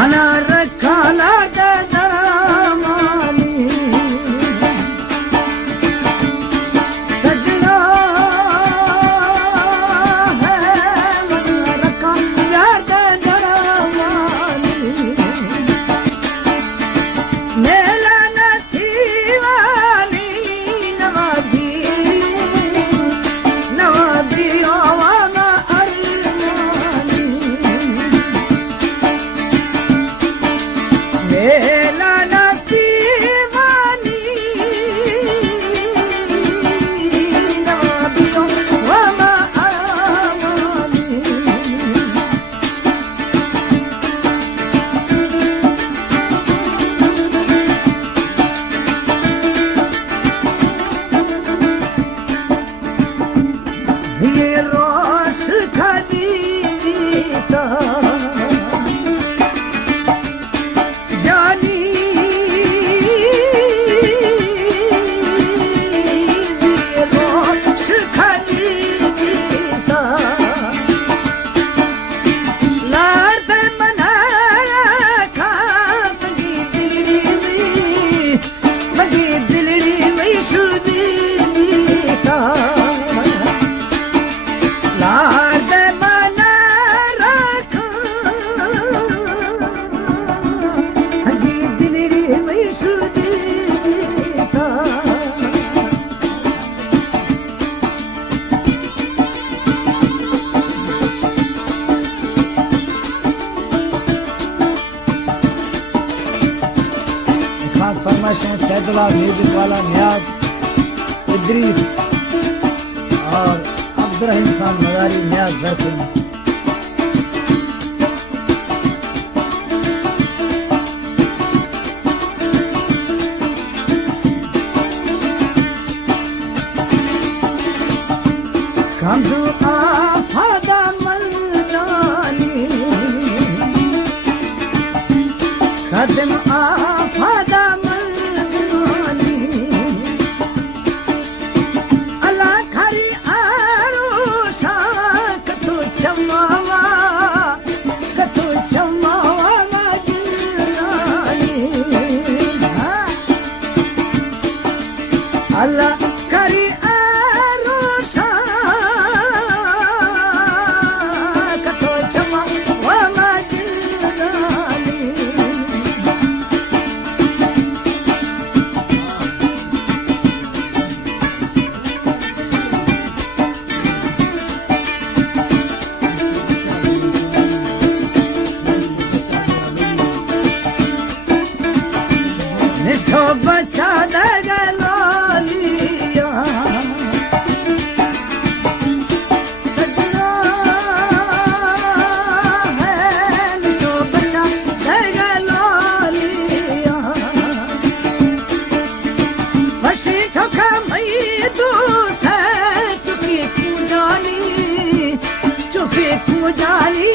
मना रखा लागे दरामानी सजना है मना रखा लागे दरामानी मेला नसीवानी नवाबी नवाबी आवाना अरमानी मेला नसीवानी नवाबी आवाना अरमानी ये रोश खदीता जानी ये रोश खदीता लाड मना रखा मगी दिलड़ी में शुदीता लाड मना रखा मगी दिलड़ी में शुदीता खास फरमाइश है सैदुल्लाह म्यूजिक वाला नियाज इदरीस और अब्दुर्रहीम खान मदारी नियाज दरकुल खमदू आफादा मलदानी खदम आफादा मलदानी अल्लाह खरी आरोसा कतो चमावा ना जिलानी अल्लाह खरी आरोसा कतो चमावा ना जिलानी निष्ठो बच्चा दगलो लिया सजना है निष्ठो बच्चा दगलो लिया वशी ठोका मई तू से चुकी पूजानी